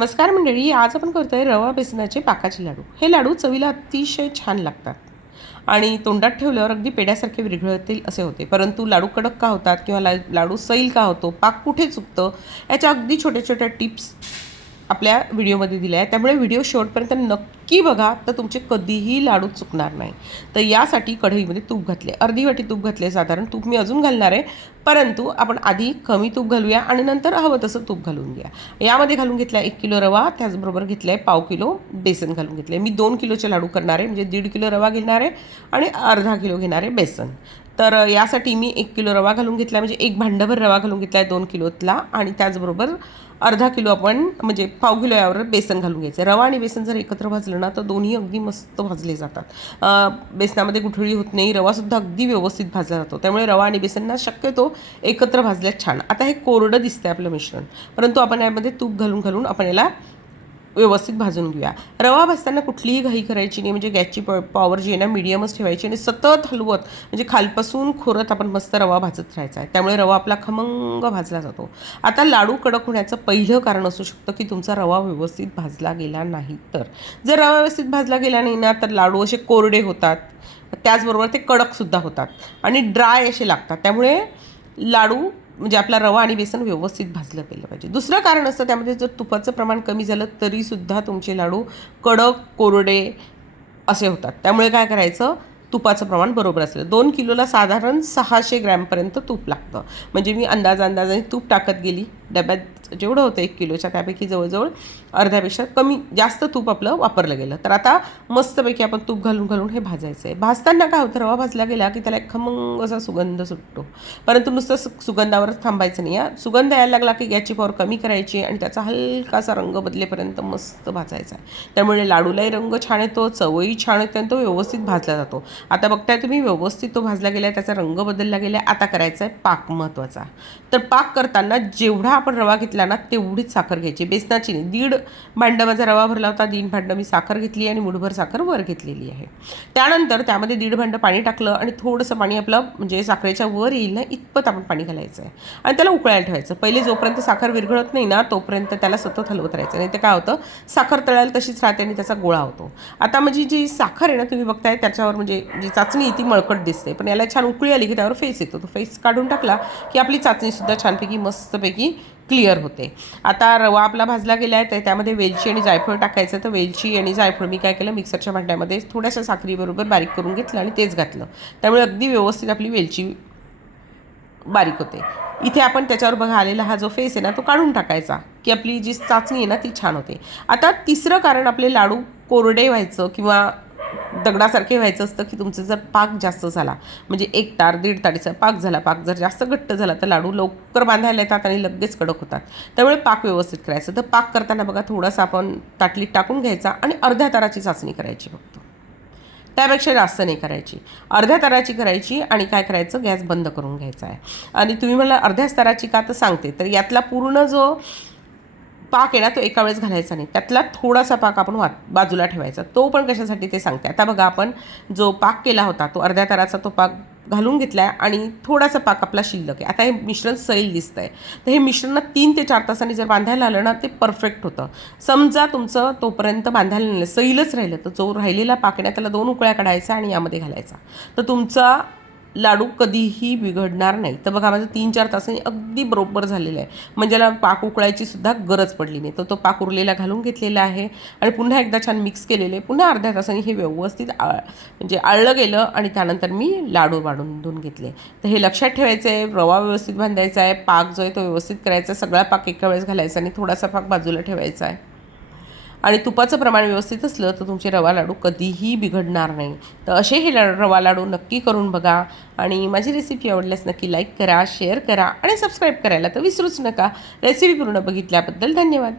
नमस्कार मंडळी आज आपण करतो आहे रवा बेसनाचे पाकाचे लाडू. हे लाडू चवीला अतिशय छान लागतात. आणि तोंडात ठेवल्यावर अगदी पेड्यासारखे विरघळतील असे होते. परंतु लाडू कडक का होतात किंवा ला लाडू सैल का होतो पाक कुठे चुकतं याच्या अगदी छोट्या छोट्या टिप्स आपल्या व्हिडिओमध्ये दिल्या आहे त्यामुळे व्हिडिओ शेवटपर्यंत नक्की बघा तर तुमचे कधीही लाडू चुकणार नाही. तर यासाठी कढईमध्ये तूप घातले. अर्धी वाटी तूप घातले साधारण. तूप मी अजून घालणार आहे. परंतु आपण आधी कमी तूप घालूया आणि नंतर हवं तसं तूप घालून घ्या. यामध्ये घालून घेतला एक किलो रवा त्याचबरोबर घेतलं आहे पाव किलो बेसन घालून घेतलं आहे मी दोन किलोचे लाडू करणार आहे म्हणजे दीड किलो रवा घेणार आहे आणि अर्धा किलो घेणार आहे बेसन. तर यासाठी मी एक किलो रवा घालून घेतला आहे म्हणजे एक भांडभर रवा घालून घेतला आहे दोन किलोतला. आणि त्याचबरोबर अर्धा किलो आपण म्हणजे पाव किलो यावर बेसन घालून घ्यायचं. रवा आणि बेसन जर एकत्र भाजलं ना तर दोन्ही अगदी मस्त भाजले जातात. बेसनामध्ये गुठळी होत नाही. रवासुद्धा अगदी व्यवस्थित भाजला जातो. त्यामुळे रवा आणि बेसन ना शक्यतो एकत्र भाजल्यात छान. आता हे कोरडं दिसतं आहे आपलं मिश्रण. परंतु आपण यामध्ये तूप घालून घालून आपण याला व्यवस्थित भाजून घेऊया. रवा भाजताना कुठलीही घाई करायची नाही म्हणजे गॅसची प पॉवर जी आहे ना मिडियमच ठेवायची आणि सतत हलवत म्हणजे खालपासून खोरत आपण मस्त रवा भाजत राहायचा आहे. त्यामुळे रवा आपला खमंग भाजला जातो. आता लाडू कडक होण्याचं पहिलं कारण असू शकतं की तुमचा रवा व्यवस्थित भाजला गेला नाही तर. जर रवा व्यवस्थित भाजला गेला नाही ना तर लाडू असे कोरडे होतात. त्याचबरोबर ते कडकसुद्धा होतात. आणि ड्राय असे लागतात. त्यामुळे लाडू म्हणजे आपला रवा आणि बेसन व्यवस्थित भाजलं गेलं पाहिजे. दुसरं कारण असतं त्यामध्ये जर तुपाचं प्रमाण कमी झालं तरीसुद्धा तुमचे लाडू कडक कोरडे असे होतात. त्यामुळे काय करायचं? तुपाचं प्रमाण बरोबर असलं. दोन किलोला साधारण सहाशे ग्रॅमपर्यंत तूप लागतं. म्हणजे मी अंदाज अंदाजाने तूप टाकत गेली. डब्यात जेवढं होतं एक किलोच्या त्यापैकी जवळजवळ अर्ध्यापेक्षा कमी जास्त तूप आपलं वापरलं गेलं. तर आता मस्तपैकी आपण तूप घालून घालून हे भाजायचं आहे. भाजताना काय होतं रवा भाजला गेला की त्याला एक खमंग असा सुगंध सुटतो. परंतु नुसतं सु सुगंधावरच थांबायचं नाही या सुगंध यायला लागला की गॅसची पॉवर कमी करायची आणि त्याचा हलकासा रंग बदलेपर्यंत मस्त भाजायचा आहे. त्यामुळे लाडूलाही रंग छान येतो चवही छान येते आणि तो व्यवस्थित भाजला जातो. आता बघताय तुम्ही व्यवस्थित तो भाजला गेला त्याचा रंग बदलला गेला आता करायचा आहे पाक महत्त्वाचा. तर पाक करताना जेवढा आपण रवा घेतला ना तेवढीच साखर घ्यायची. बेसनाची नाही. दीड भांडं माझा रवा भरला होता दीड भांडं मी साखर घेतली आणि मुठभर साखर वर घेतलेली आहे. त्यानंतर त्यामध्ये दीड भांडं पाणी टाकलं आणि थोडंसं पाणी आपलं म्हणजे साखरेच्या वर येईल ना इतपत आपण पाणी घालायचं आहे आणि त्याला उकळायला ठेवायचं. पहिले जोपर्यंत साखर विरघळत नाही ना तोपर्यंत त्याला सतत हलवत राहायचं. नाही ते काय होतं साखर तळायला तशीच राहते आणि त्याचा गोळा होतो. आता म्हणजे जी साखर आहे ना तुम्ही बघताय त्याच्यावर म्हणजे जी चाचणी आहे ती मळकट दिसते. पण याला छान उकळी आली की त्यावर फेस येतो. तो फेस काढून टाकला की आपली चाचणीसुद्धा छानपैकी मस्तपैकी क्लिअर होते. आता रवा आपला भाजला गेला आहे तर त्यामध्ये वेलची आणि जायफळ टाकायचं तर वेलची आणि जायफळ मी काय केलं मिक्सरच्या भांड्यामध्ये थोड्याशा साखरीबरोबर बारीक करून घेतलं आणि तेच घातलं. त्यामुळे अगदी व्यवस्थित आपली वेलची बारीक होते. इथे आपण त्याच्यावर बघा आलेला हा जो फेस आहे ना तो काढून टाकायचा की आपली जी चाचणी आहे ना ती छान होते. आता तिसरं कारण आपले लाडू कोरडे व्हायचं किंवा दगडासारखे व्हायचं असतं की तुमचं जर पाक जास्त झाला म्हणजे एक तार दीड तारीचा पाक झाला पाक जर जास्त घट्ट झाला तर लाडू लवकर बांधायला येतात आणि लगेच कडक होतात. त्यामुळे पाक व्यवस्थित करायचं. तर पाक करताना बघा थोडासा आपण ताटलीत टाकून घ्यायचा आणि अर्ध्या ताराची चाचणी करायची फक्त. त्यापेक्षा जास्त नाही करायची. अर्ध्या ताराची करायची आणि काय करायचं? गॅस बंद करून घ्यायचा आहे. आणि तुम्ही मला अर्ध्या स्तराची का? तर सांगते. तर यातला पूर्ण जो पाक आहे ना तो एका वेळेस घालायचा नाही. त्यातला थोडासा पाक आपण वा बाजूला ठेवायचा. तो पण कशासाठी ते सांगते. आता बघा आपण जो पाक केला होता तो अर्ध्या ताराचा तो पाक घालून घेतला आहे आणि थोडासा पाक आपला शिल्लक आहे. आता हे मिश्रण सैल दिसतं आहे तर हे मिश्रण ना तीन ते चार तासांनी जर बांधायला आलं ना ते परफेक्ट होतं. समजा तुमचं तोपर्यंत बांधायला नाही सैलच राहिलं तर जो राहिलेला पाक आहे ना त्याला दोन उकळ्या काढायचा आणि यामध्ये घालायचा. तर तुमचा लाडू कधीही बिघडणार नाही. तर बघा माझं तीन चार तासांनी अगदी बरोबर झालेलं आहे. म्हणजे याला पाक उकळायची सुद्धा गरज पडली नाही. तर तो पाक उरलेला घालून घेतलेला आहे आणि पुन्हा एकदा छान मिक्स केलेले पुन्हा अर्ध्या तासांनी हे व्यवस्थित आळ म्हणजे आळलं गेलं आणि त्यानंतर मी लाडू बांधून घेतले. तर हे लक्षात ठेवायचं आहे रवा व्यवस्थित बांधायचा आहे पाक जो आहे तो व्यवस्थित करायचा आहे सगळा पाक एका वेळेस घालायचा आणि थोडासा पाक बाजूला ठेवायचा आहे. आणि तुपाचं प्रमाण व्यवस्थित असलं तर तुमचे रवा लाडू कधीही बिघडणार नाही. तर असे हे लाडू रवा लाडू नक्की करून बघा. आणि माझी रेसिपी आवडल्यास नक्की लाईक करा शेअर करा आणि सबस्क्राईब करायला तर विसरूच नका. रेसिपी पूर्ण बघितल्याबद्दल धन्यवाद.